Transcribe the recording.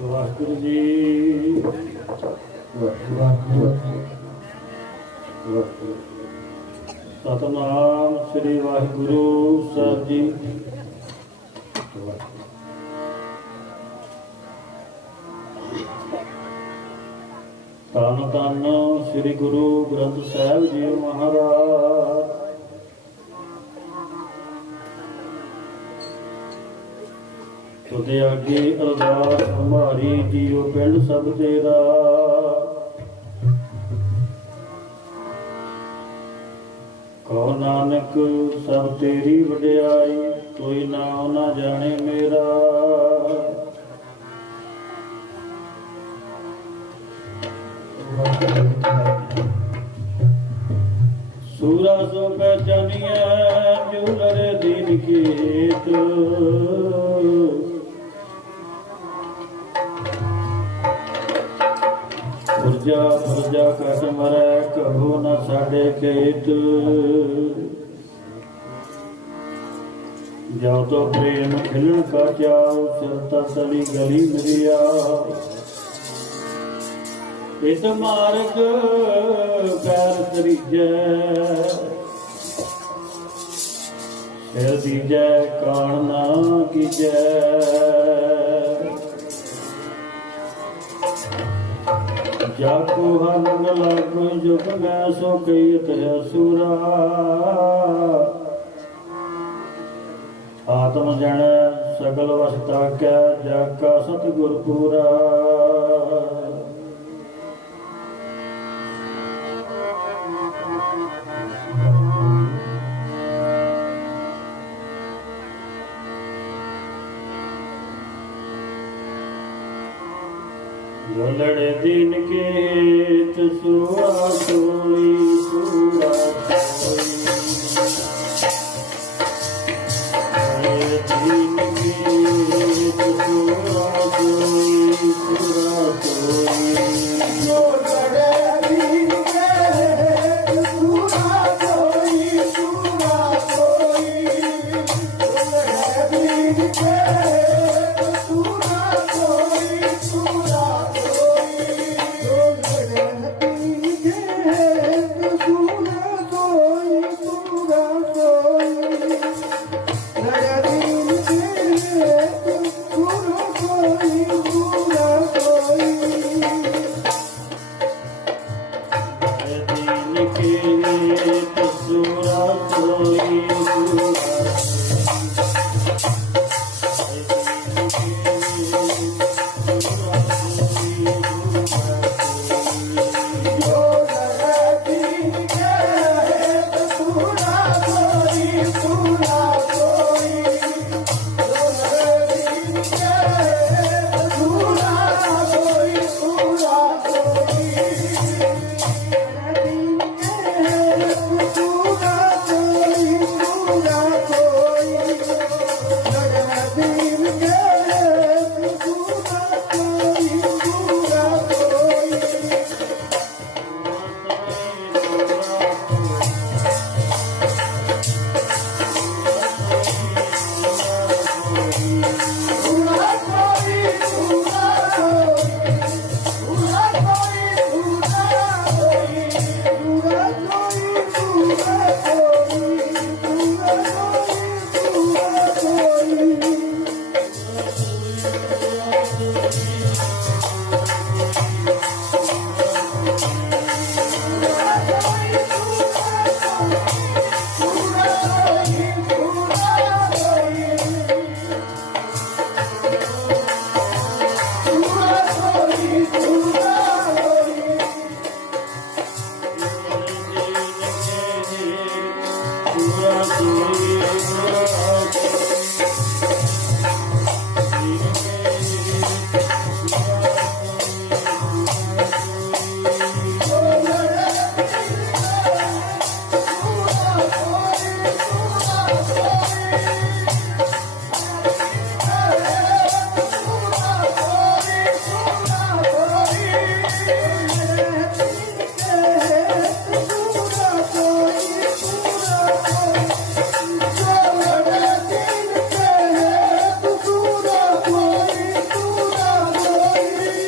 ਵਾਹਿਗੁਰੂ ਜੀ ਵਾਹਿਗੁਰੂ ਵਾਹਿਗੁਰੂ ਸਤਨਾਮ ਸ੍ਰੀ ਵਾਹਿਗੁਰੂ ਸਾਹਿਬ ਜੀ। ਤਨ ਤਨ ਸ੍ਰੀ ਗੁਰੂ ਗ੍ਰੰਥ ਸਾਹਿਬ ਜੀ ਮਹਾਰਾਜ। ਤੁਦੇ ਅੱਗੇ ਅਰਦਾਸ ਹਮਾਰੀ ਜੀਓ ਪਿੰਡ ਸਭ ਤੇਰਾ ਕਹੋ ਨਾਨਕ, ਸਭ ਤੇਰੀ ਵਡਿਆਈ, ਕੋਈ ਨਾ ਨਾ ਜਾਣੇ ਮੇਰਾ। ਸੂਰਾ ਸੋ ਪਹਿਚਾਨੀਐ, ਜੁਲਰ ਦੀਨ ਕੀਤ ਪੁਰਜਾ ਪੁਰਜਾ ਕਟ ਮਰੈ ਕਹੋ ਨ ਸਾਡੇ ਖੇਤ। ਜਾਉ ਤੋ ਪ੍ਰੇਮ ਖਿਲਣ ਕਾ ਚਾਉ ਸਰਤਾ ਸਲੀ ਗਲੀ ਮਰਿਆ ਇਸ ਮਾਰਗ ਪੈਰ ਤਰੀਜੈ। ਸਿਰ ਕਾਣ ਨਾ ਕੀਜੈ। ਜਾ ਕੋ ਹਨ ਲਾਗੋ ਜੁਗ ਮੈਂ ਸੋ ਕਈਤ ਹੈ ਸੂਰਾ ਆਤਮ ਜਣ, ਸਗਲ ਵਸਤਾ ਕੈ ਜਾ ਕਾ ਸਤਿਗੁਰ ਪੂਰਾ। ਜੋ ਲੜੇ ਦਿਨ ਕੇ ਤਸੂਆ ਸੋਈ। Thank you.